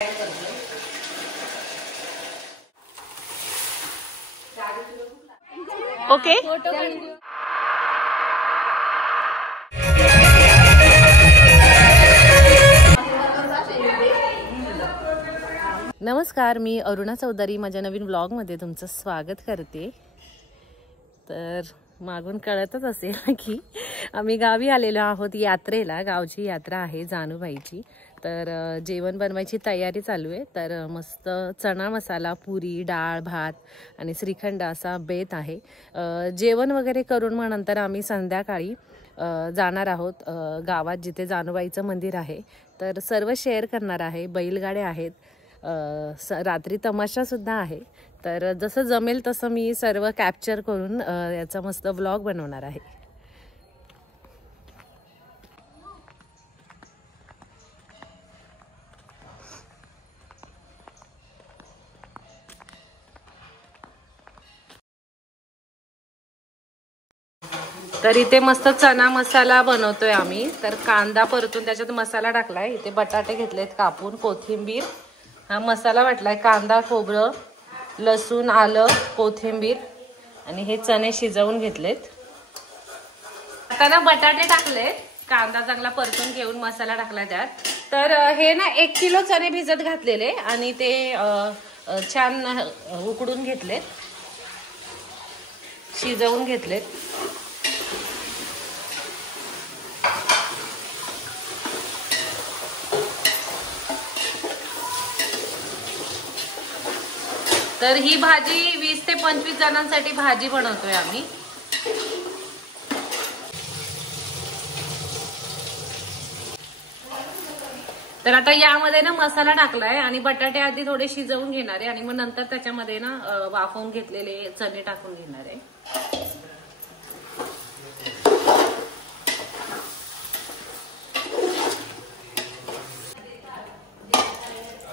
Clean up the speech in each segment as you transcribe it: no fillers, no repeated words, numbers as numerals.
Okay नमस्कार, मी अरुणा चौधरी माझ्या नवीन व्लॉगमध्ये तुमचं स्वागत करते। तर मागून कळतच असेल की आम्ही गावी आलेलो आहोत यात्रेला। गावची यात्रा आहे जानुबाईची। तर जेवण बनवायची तयारी चालू आहे। तर मस्त चणा मसाला, पुरी, डाळ, भात आणि श्रीखंड असा बेत आहे। जेवण वगैरे करून मग नंतर आम्ही संध्याकाळी जाणार आहोत गावात जिथे जानुबाईचं मंदिर आहे। तर सर्व शेअर करणार आहे। बैलगाड्या आहेत, रात्री तमाशा सुद्धा आहे। तर जसं जमेल तसं मी सर्व कॅप्चर करून याचा मस्त व्लॉग बनवणार आहे। तर इथे मस्त चना मसाला बनवतोय आम्ही। तर कांदा परतून त्याच्यात मसाला टाकलाय। इथे बटाटे घेतलेत कापून, कोथिंबीर, हा मसाला वाटलाय, कांदा, खोबरं, लसूण, आलं, कोथिंबीर आणि हे चणे शिजवून घेतलेत। आता ना बटाटे टाकलेत, कांदा चांगला परतून घेऊन मसाला टाकला त्यात। तर हे ना 1 किलो चणे भिजत घातलेले आणि ते छान उकडून घेतलेत, शिजवून घेतलेत। तर ही भाजी 20 ते 25 जणांसाठी भाजी बनवतोय आम्ही। तर आता यामध्ये ना मसाला टाकलाय आणि बटाटे आधी थोडे शिजवून घेणार आहे आणि मग नंतर त्याच्यामध्ये ना वाफवून घेतलेले चणे टाकून घेणार आहे।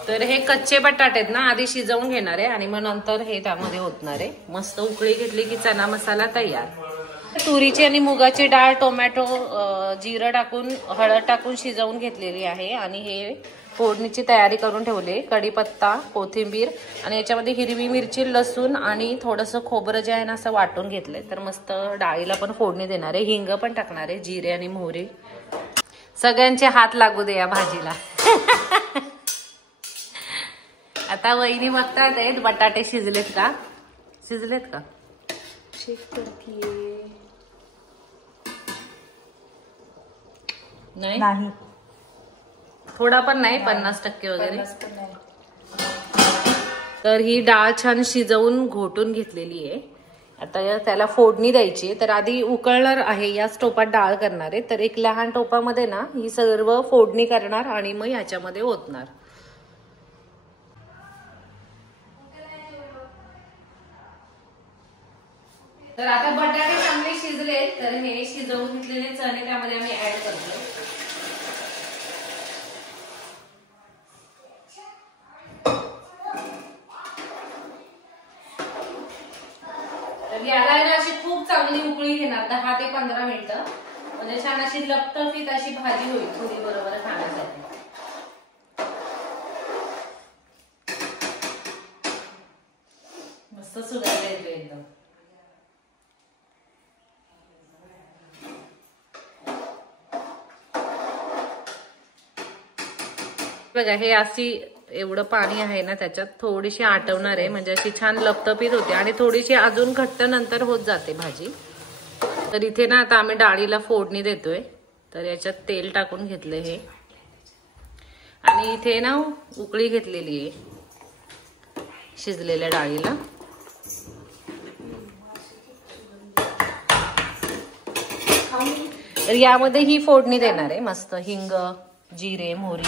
तर हे कच्चे बटाटे आहेत ना आधी शिजवून घेणार आहे आणि मग नंतर हे त्यामध्ये ओतणार आहे। मस्त उकळी घेतली की चना मसाला तयार। तुरीची आणि मुगाची डाळ, टोमॅटो, जिरं टाकून, हळद टाकून शिजवून घेतलेली आहे आणि हे फोडणीची तयारी करून ठेवले। कढीपत्ता, कोथिंबीर आणि याच्यामध्ये हिरवी मिरची, लसूण आणि थोडंसं खोबरं जे आहे ना असं वाटून घेतलंय। तर मस्त डाळीला पण फोडणी देणार आहे, हिंग पण टाकणार आहे, जिरे आणि मोहरी। सगळ्यांचे हात लागू दे या भाजीला। आता वहिनी बघतात आहेत बटाटे शिजलेत का, शिजलेत का चेक करतीये। नाही थोडा पण नाही, 50% वगैरे। तर ही डाळ छान शिजवून घोटून घेतलेली आहे। आता त्याला फोडणी द्यायची। तर आधी उकळणार आहे, याच टोपात डाळ करणार आहे। तर एक लहान टोपामध्ये ना ही सर्व फोडणी करणार आणि मग ह्याच्यामध्ये ओतणार। तर आता बटाटे चांगले शिजले, तर हे शिजवून घेतलेले चणे त्यामध्ये आम्ही ऍड करतो। तर याला अशी खूप चांगली उकळी घेणार, 10 ते 15 मिनिटं, म्हणजे छान अशी लपतफीत अशी भाजी होईल थोडी बरोबर खाण्यासाठी। मस्त सुगंध येतो एकदम। बघा हे अशी एवढं पाणी आहे ना त्याच्यात थोडीशी आटवणार आहे, म्हणजे अशी छान लपतपीत होते आणि थोडीशी अजून घट्ट नंतर होत जाते भाजी। तर इथे ना आता आम्ही डाळीला फोडणी देतोय। तर याच्यात तेल टाकून घेतलंय हे आणि इथे ना उकळी घेतलेली आहे शिजलेल्या डाळीला। तर यामध्ये ही फोडणी देणार आहे, मस्त हिंग, जिरे, मोहरी।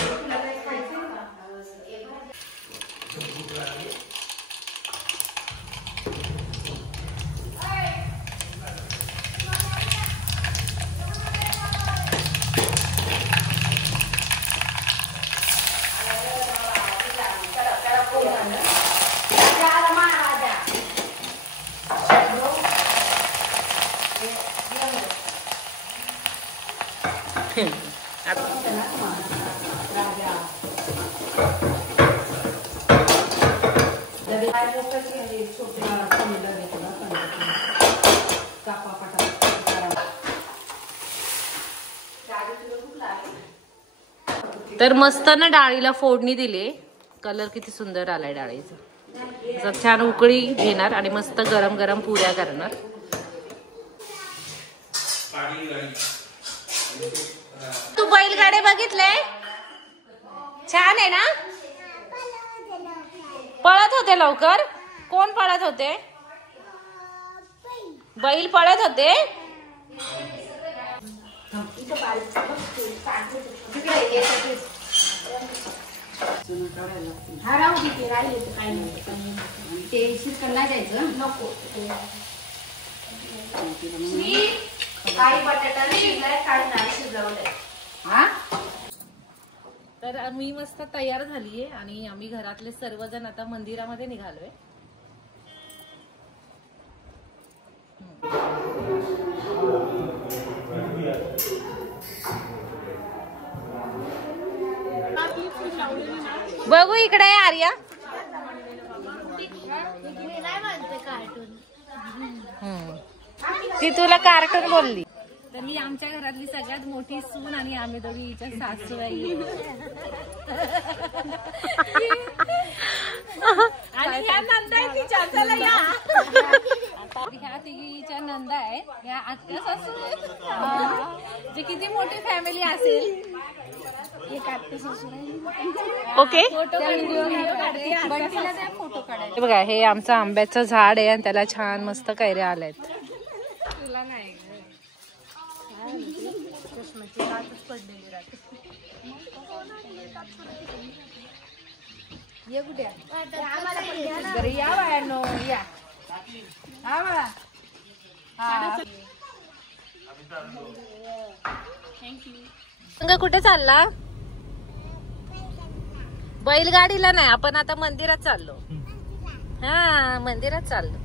तर मस्त ना डाळीला फोडणी दिली. कलर किती सुंदर आलाय डाळीचा. छान उकळी घेणार आणि मस्त गरम गरम पुऱ्या करणार. तू बैलगाडे बघितले? छान आहे ना? पळत होते लवकर. कोण पळत होते? बैल पळत होते. तर मी मस्त तयार झालीये आणि आम्ही घरातले सर्वजण आता मंदिरामध्ये निघालोय. बघू इकडे आर्या. ती तुला कार्टून बोलली. तर मी आमच्या घरातली सगळ्यात मोठी सून आणि आम्ही दोघी हिच्या सासूबाई. आणि ह्या नंदा आहे तिच्या. चला या. ह्या तिघीच्या नंदा आहे. ह्या आत्या सासू आहेत. जे किती मोठी फॅमिली असेल. ओके. बघा हे आमचं आंब्याचं झाड आहे आणि त्याला छान मस्त कैऱ्या आल्यात. तुला नाही पडलेली राहते. ये कुठे या बायानो या. हा बाळा. थँक्यू. कुठे चालला? बैलगाडीला नाही. आपण आता मंदिरात चाललो. हा मंदिरात चाललो.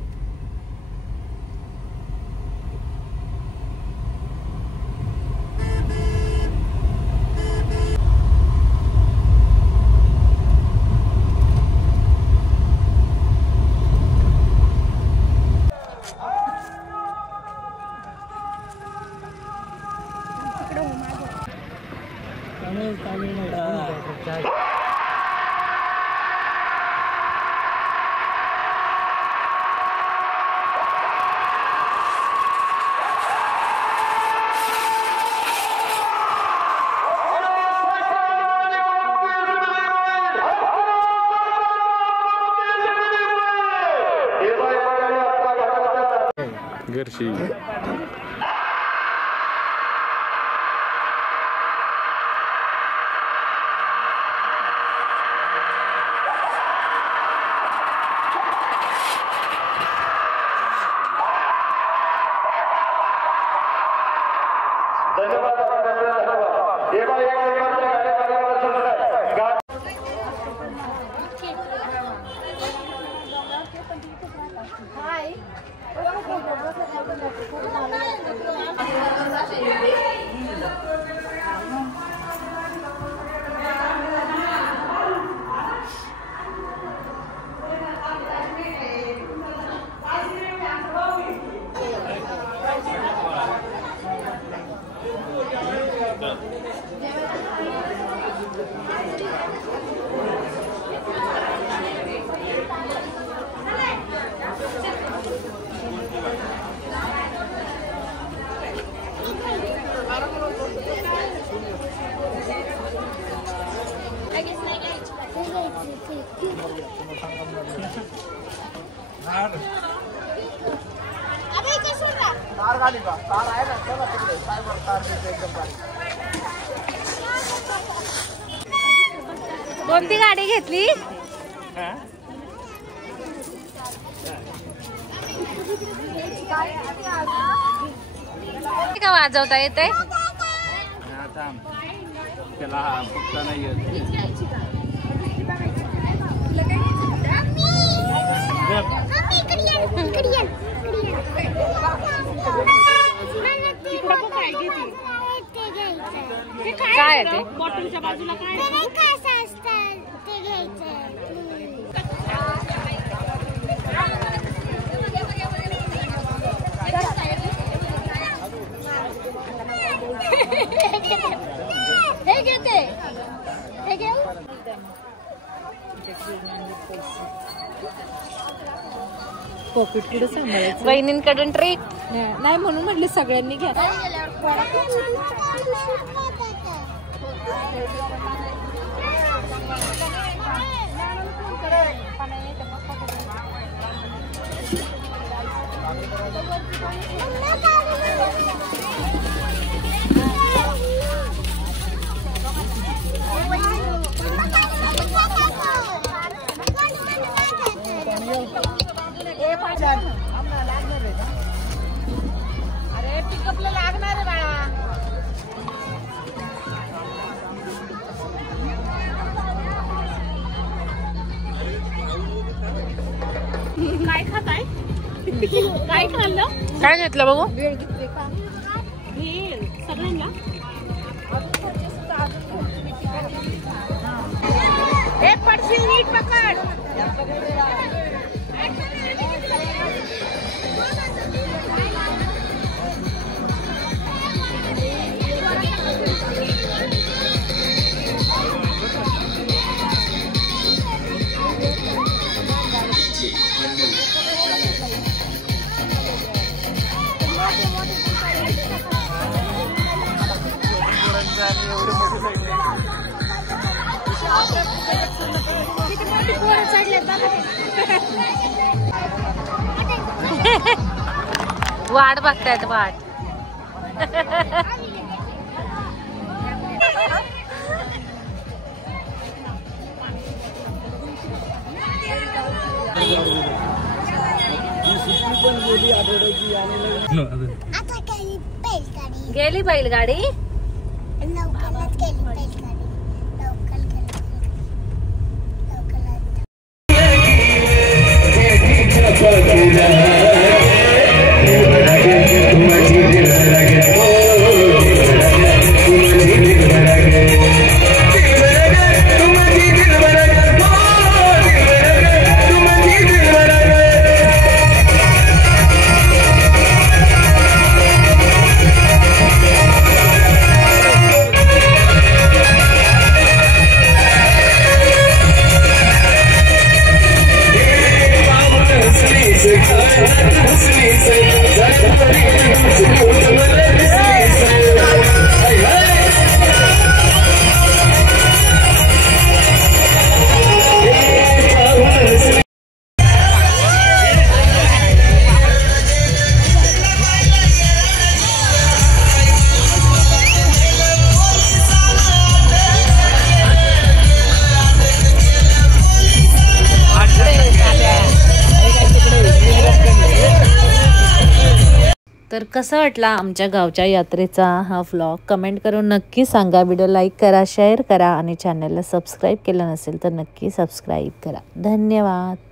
घरची कोणती गाडी घेतली? का वाजवता येते? काय आहे ते? बॉटलच्या बाजूला काय पॉकेट कुठे सांभाळायचं वहिनींकडून ट्रीट नाही म्हणून म्हटलं सगळ्यांनी घ्या. अरे पिकअपला लागणार आहे बाळा. काय खाताय? काय खाल्लं? काय घेतलं बघू? वेळ घेतले का? हे सगळ्यांना एक पडशील नीट पकड. वाट बघतायत वाट. गेली बैलगाडी. तर कसा वाटला आमच्या गावच्या यात्रेचा हा व्लॉग कमेंट करून नक्की सांगा. व्हिडिओ लाईक करा, शेअर करा आणि चॅनलला सबस्क्राईब केलं नसेल तर नक्की सबस्क्राईब करा. धन्यवाद.